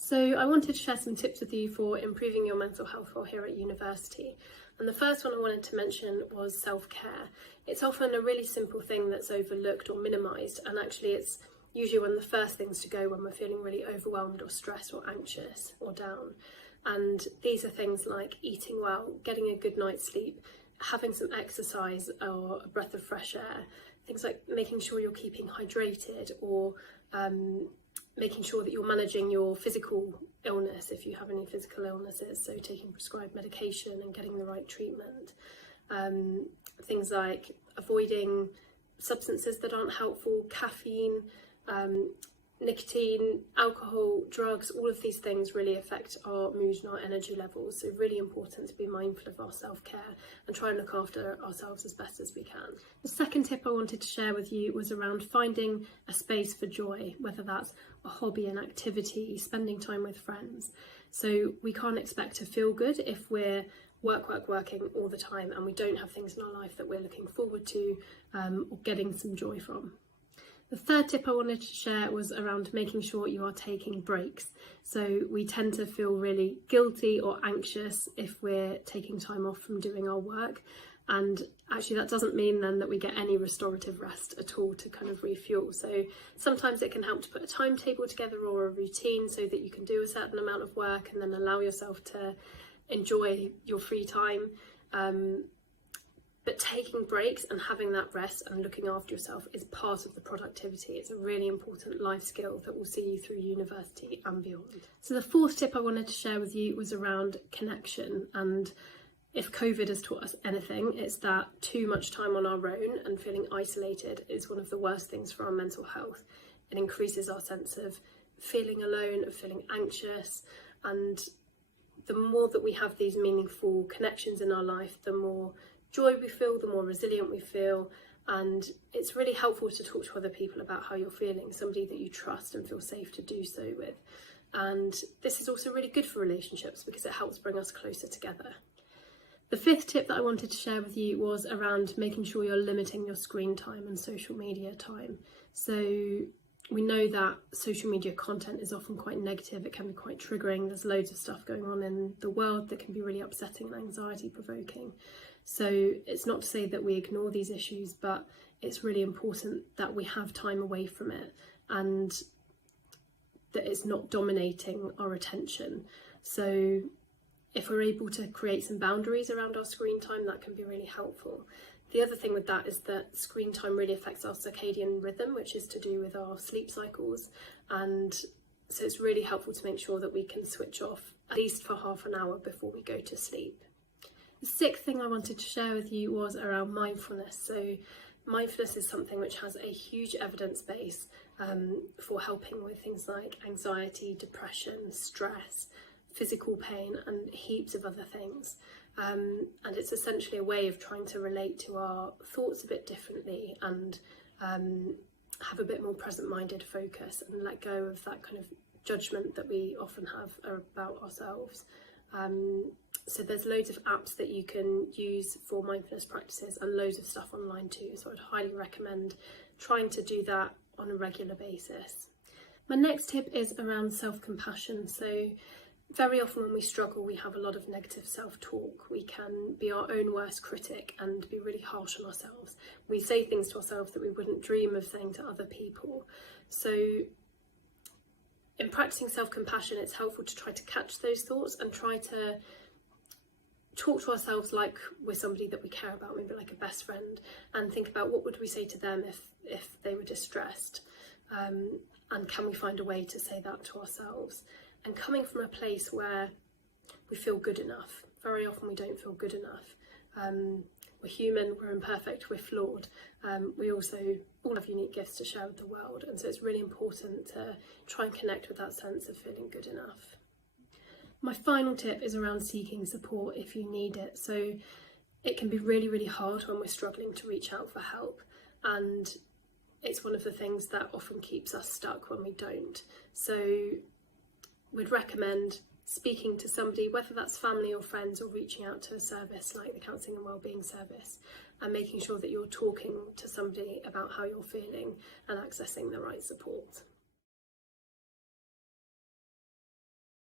So I wanted to share some tips with you for improving your mental health while here at university. And the first one I wanted to mention was self-care. It's often a really simple thing that's overlooked or minimised, and actually it's usually one of the first things to go when we're feeling really overwhelmed or stressed or anxious or down. And these are things like eating well, getting a good night's sleep, having some exercise or a breath of fresh air, things like making sure you're keeping hydrated, or making sure that you're managing your physical illness if you have any physical illnesses, so taking prescribed medication and getting the right treatment. Things like avoiding substances that aren't helpful, caffeine, nicotine, alcohol, drugs, all of these things really affect our mood and our energy levels. So really important to be mindful of our self-care and try and look after ourselves as best as we can. The second tip I wanted to share with you was around finding a space for joy, whether that's a hobby, an activity, spending time with friends. So we can't expect to feel good if we're working all the time and we don't have things in our life that we're looking forward to or getting some joy from. The third tip I wanted to share was around making sure you are taking breaks. So we tend to feel really guilty or anxious if we're taking time off from doing our work. And actually that doesn't mean then that we get any restorative rest at all to kind of refuel. So sometimes it can help to put a timetable together or a routine so that you can do a certain amount of work and then allow yourself to enjoy your free time. But taking breaks and having that rest and looking after yourself is part of the productivity. It's a really important life skill that will see you through university and beyond. So the fourth tip I wanted to share with you was around connection. And if COVID has taught us anything, it's that too much time on our own and feeling isolated is one of the worst things for our mental health. It increases our sense of feeling alone, of feeling anxious, and the more that we have these meaningful connections in our life, the more joy we feel, the more resilient we feel. And it's really helpful to talk to other people about how you're feeling, somebody that you trust and feel safe to do so with. And this is also really good for relationships because it helps bring us closer together. The fifth tip that I wanted to share with you was around making sure you're limiting your screen time and social media time. So we know that social media content is often quite negative, it can be quite triggering, there's loads of stuff going on in the world that can be really upsetting and anxiety provoking. So it's not to say that we ignore these issues, but it's really important that we have time away from it and that it's not dominating our attention. So if we're able to create some boundaries around our screen time, that can be really helpful. The other thing with that is that screen time really affects our circadian rhythm, which is to do with our sleep cycles. And so it's really helpful to make sure that we can switch off at least for half an hour before we go to sleep. The sixth thing I wanted to share with you was around mindfulness. So mindfulness is something which has a huge evidence base for helping with things like anxiety, depression, stress, physical pain, and heaps of other things. And it's essentially a way of trying to relate to our thoughts a bit differently and have a bit more present-minded focus and let go of that kind of judgment that we often have about ourselves. So there's loads of apps that you can use for mindfulness practices and loads of stuff online too. So I'd highly recommend trying to do that on a regular basis. My next tip is around self-compassion. So very often when we struggle, we have a lot of negative self-talk. We can be our own worst critic and be really harsh on ourselves. We say things to ourselves that we wouldn't dream of saying to other people. So in practicing self-compassion, it's helpful to try to catch those thoughts and try to talk to ourselves like we're somebody that we care about, maybe like a best friend, and think about what would we say to them if they were distressed, and can we find a way to say that to ourselves, and coming from a place where we feel good enough. Very often we don't feel good enough. We're human, we're imperfect, we're flawed. We also all have unique gifts to share with the world, and so it's really important to try and connect with that sense of feeling good enough. My final tip is around seeking support if you need it. So it can be really, really hard when we're struggling to reach out for help, and it's one of the things that often keeps us stuck when we don't. So we'd recommend speaking to somebody, whether that's family or friends, or reaching out to a service like the Counselling and Wellbeing Service, and making sure that you're talking to somebody about how you're feeling and accessing the right support.